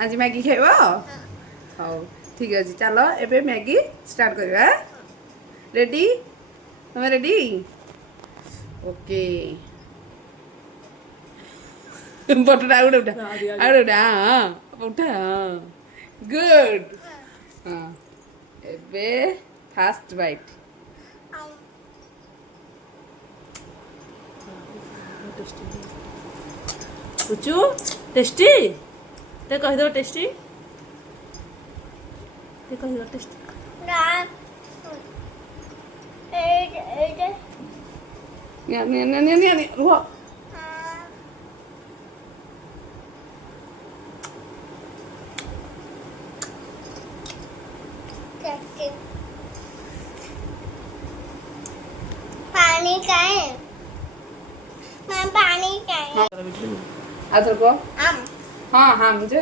आज मैगी खाइब हाँ ठीक अच्छे चल एबे मैगी स्टार्ट करवा रेडी तुम रेडी ओके बटन आउट उठा आउट उठा हाँ उठा हाँ गुड हाँ एबे फास्ट बाइट पुचू टेस्टी ते कह दो टेस्टी ते कह दो टेस्टी या रुह पानी का है मैं पानी का है आदर को आम हाँ हाँ मुझे